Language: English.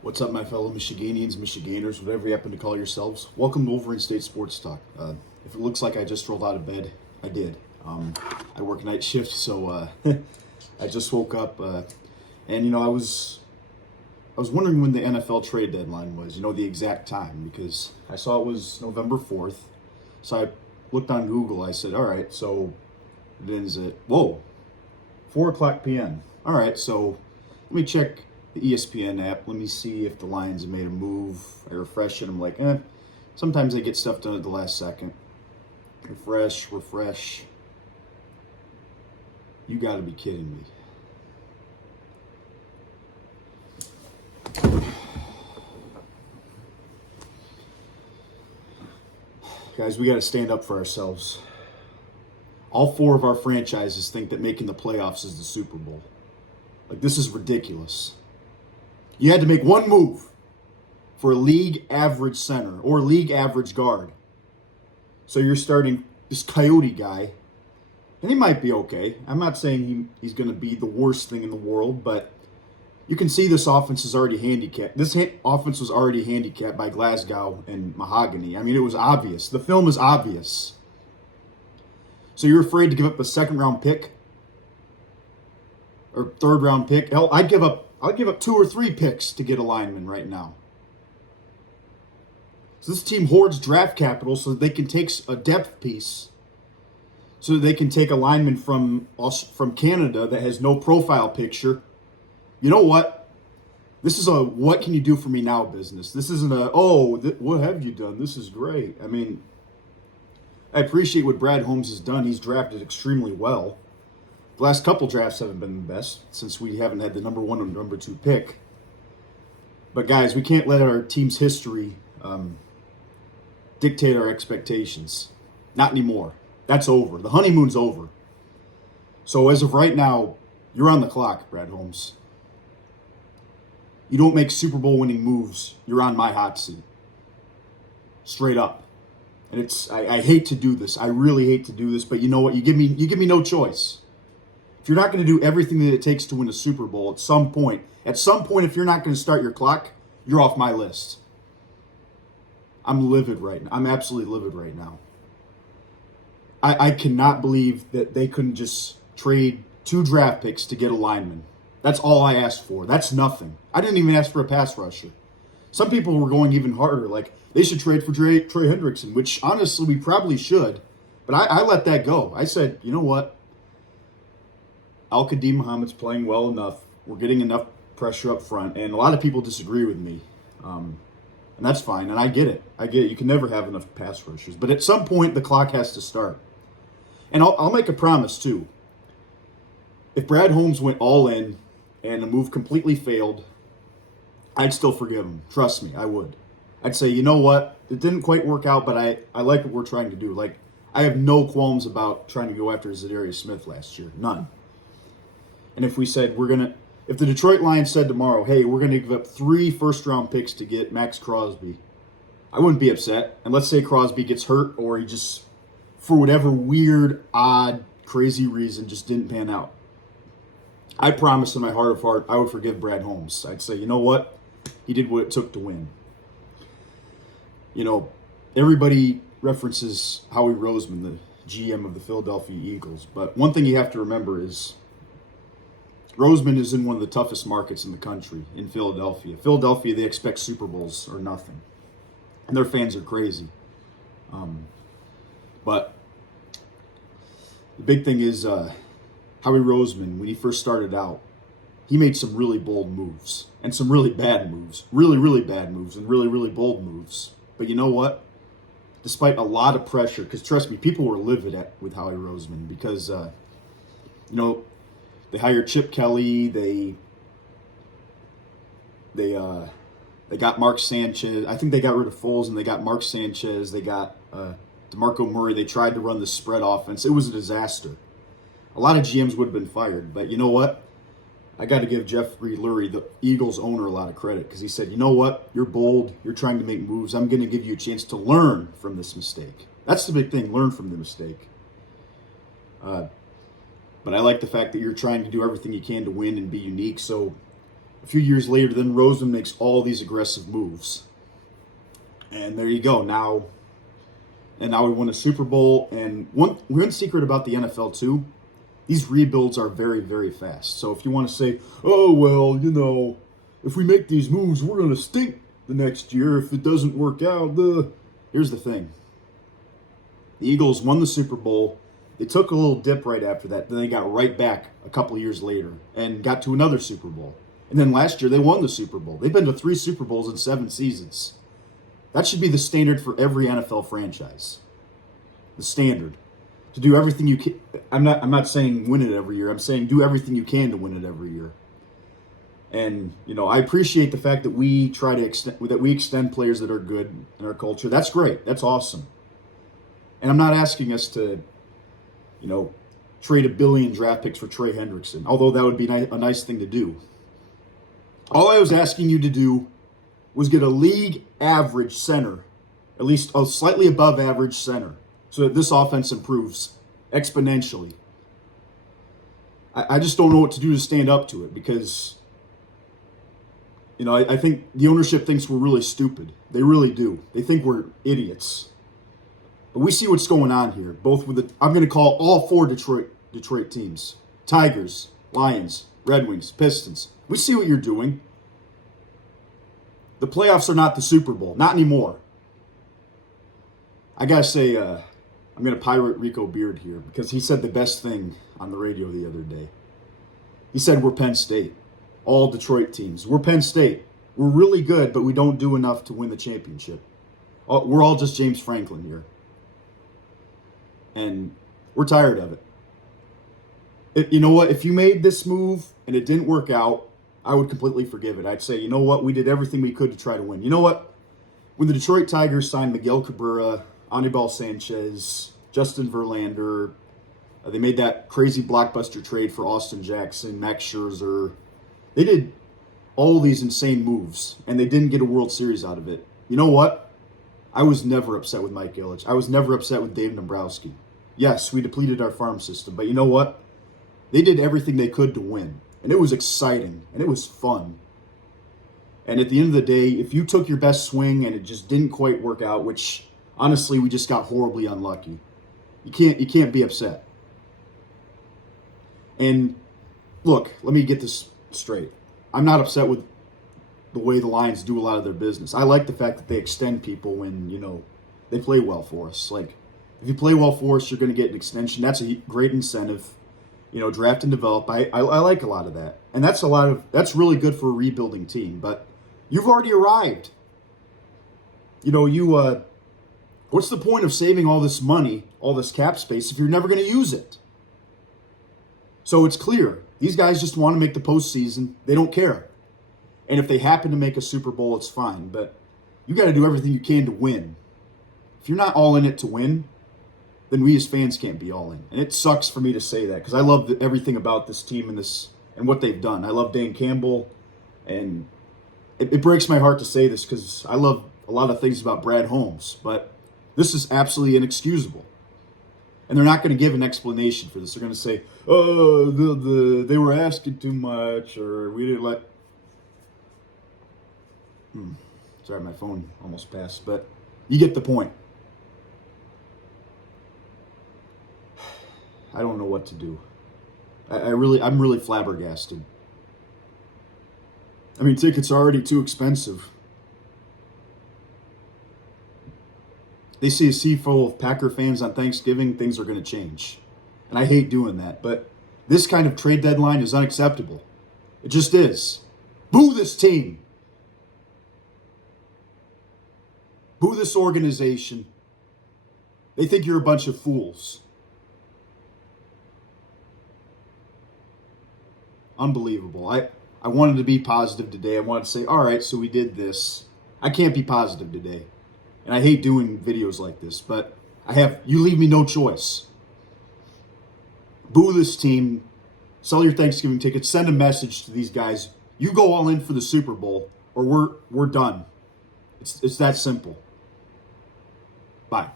What's up, my fellow Michiganians, Michiganers, whatever you happen to call yourselves? Welcome to Wolverine State Sports Talk. If it looks like I just rolled out of bed, I did. I work night shift, so I just woke up, and I was wondering when the NFL trade deadline was. The exact time, because I saw it was November 4th. So I looked on Google. I said, all right, so it ends at 4:00 p.m. All right, so let me check the ESPN app. Let me see if the Lions have made a move. I refresh it. I'm like, sometimes they get stuff done at the last second. Refresh. You got to be kidding me. Guys, we got to stand up for ourselves. All four of our franchises think that making the playoffs is the Super Bowl. Like, this is ridiculous. You had to make one move for a league average center or league average guard. So you're starting this Coyote guy, and he might be okay. I'm not saying he's going to be the worst thing in the world, but you can see this offense is already handicapped. This offense was already handicapped by Glasgow and Mahogany. I mean, it was obvious. The film is obvious. So you're afraid to give up a second-round pick or third-round pick? Hell, I'd give up 2 or 3 picks to get a lineman right now. So this team hoards draft capital so that they can take a depth piece, so that they can take a lineman from Canada that has no profile picture. You know what? This is a what can you do for me now business. This isn't what have you done? This is great. I mean, I appreciate what Brad Holmes has done. He's drafted extremely well. The last couple drafts haven't been the best since we haven't had the number 1 and number 2 pick. But guys, we can't let our team's history dictate our expectations. Not anymore. That's over. The honeymoon's over. So as of right now, you're on the clock, Brad Holmes. You don't make Super Bowl winning moves, you're on my hot seat. Straight up. And I hate to do this. I really hate to do this, but you know what? You give me no choice. If you're not going to do everything that it takes to win a Super Bowl at some point, if you're not going to start your clock, you're off my list. I'm livid right now. I'm absolutely livid right now. I cannot believe that they couldn't just trade 2 draft picks to get a lineman. That's all I asked for. That's nothing. I didn't even ask for a pass rusher. Some people were going even harder, like they should trade for Trey Hendrickson, which honestly we probably should. But I let that go. I said, you know what? Al-Qadim Muhammad's playing well enough. We're getting enough pressure up front. And a lot of people disagree with me. And that's fine. And I get it. You can never have enough pass rushers. But at some point, the clock has to start. And I'll make a promise, too. If Brad Holmes went all in and the move completely failed, I'd still forgive him. Trust me, I would. I'd say, you know what? It didn't quite work out, but I like what we're trying to do. Like, I have no qualms about trying to go after Zadarius Smith last year. None. And if we said if the Detroit Lions said tomorrow, hey, we're going to give up 3 first-round picks to get Max Crosby, I wouldn't be upset. And let's say Crosby gets hurt or he just, for whatever weird, odd, crazy reason, just didn't pan out. I promise in my heart of heart, I would forgive Brad Holmes. I'd say, you know what? He did what it took to win. Everybody references Howie Roseman, the GM of the Philadelphia Eagles. But one thing you have to remember is Roseman is in one of the toughest markets in the country, in Philadelphia. Philadelphia, they expect Super Bowls or nothing. And their fans are crazy. But the big thing is Howie Roseman, when he first started out, he made some really bold moves and some really bad moves. Really, really bad moves and really, really bold moves. But you know what? Despite a lot of pressure, because trust me, people were livid with Howie Roseman because, they hired Chip Kelly. They got Mark Sanchez. I think they got rid of Foles and they got Mark Sanchez. They got DeMarco Murray. They tried to run the spread offense. It was a disaster. A lot of GMs would have been fired. But you know what? I got to give Jeffrey Lurie, the Eagles owner, a lot of credit because he said, you know what? You're bold. You're trying to make moves. I'm going to give you a chance to learn from this mistake. That's the big thing. Learn from the mistake. But I like the fact that you're trying to do everything you can to win and be unique. So few years later, then Roseman makes all these aggressive moves. And there you go. Now we won a Super Bowl. And one secret about the NFL too, these rebuilds are very, very fast. So if you want to say, oh, well, if we make these moves, we're going to stink the next year if it doesn't work out. Here's the thing. The Eagles won the Super Bowl. They took a little dip right after that. Then they got right back a couple of years later and got to another Super Bowl. And then last year, they won the Super Bowl. They've been to 3 Super Bowls in 7 seasons. That should be the standard for every NFL franchise. The standard. To do everything you can. I'm not saying win it every year. I'm saying do everything you can to win it every year. And, I appreciate the fact that we try to extend players that are good in our culture. That's great. That's awesome. And I'm not asking us to, trade $1 billion draft picks for Trey Hendrickson, although that would be a nice thing to do. All I was asking you to do was get a league average center, at least a slightly above average center, so that this offense improves exponentially. I just don't know what to do to stand up to it because, I think the ownership thinks we're really stupid. They really do. They think we're idiots. But we see what's going on here, both with I'm going to call all 4 Detroit teams. Tigers, Lions, Red Wings, Pistons. We see what you're doing. The playoffs are not the Super Bowl. Not anymore. I got to say, I'm going to pirate Rico Beard here because he said the best thing on the radio the other day. He said we're Penn State. All Detroit teams. We're Penn State. We're really good, but we don't do enough to win the championship. We're all just James Franklin here. And we're tired of it. You know what? If you made this move and it didn't work out, I would completely forgive it. I'd say, you know what? We did everything we could to try to win. You know what? When the Detroit Tigers signed Miguel Cabrera, Anibal Sanchez, Justin Verlander, they made that crazy blockbuster trade for Austin Jackson, Max Scherzer. They did all these insane moves, and they didn't get a World Series out of it. You know what? I was never upset with Mike Ilitch. I was never upset with Dave Dombrowski. Yes, we depleted our farm system, but you know what? They did everything they could to win, and it was exciting, and it was fun. And at the end of the day, if you took your best swing and it just didn't quite work out, which honestly we just got horribly unlucky, you can't be upset. And look, let me get this straight. I'm not upset with the way the Lions do a lot of their business. I like the fact that they extend people when, they play well for us. Like, if you play well for us, you're going to get an extension. That's a great incentive. Draft and develop. I like a lot of that. And that's really good for a rebuilding team. But you've already arrived. What's the point of saving all this money, all this cap space, if you're never going to use it? So it's clear. These guys just want to make the postseason. They don't care. And if they happen to make a Super Bowl, it's fine. But you got to do everything you can to win. If you're not all in it to win, then we as fans can't be all in. And it sucks for me to say that because I love everything about this team and what they've done. I love Dan Campbell. And it breaks my heart to say this because I love a lot of things about Brad Holmes. But this is absolutely inexcusable. And they're not going to give an explanation for this. They're going to say, oh, they were asking too much, or we didn't let... Sorry, my phone almost passed, but you get the point. I don't know what to do. I'm really flabbergasted. I mean, tickets are already too expensive. They see a sea full of Packer fans on Thanksgiving, things are going to change. And I hate doing that, but this kind of trade deadline is unacceptable. It just is. Boo this team. Boo this organization. They think you're a bunch of fools. Unbelievable. I wanted to be positive today. I wanted to say, all right, so we did this. I can't be positive today. And I hate doing videos like this, but you leave me no choice. Boo this team. Sell your Thanksgiving tickets. Send a message to these guys. You go all in for the Super Bowl, or we're done. It's that simple. Bye.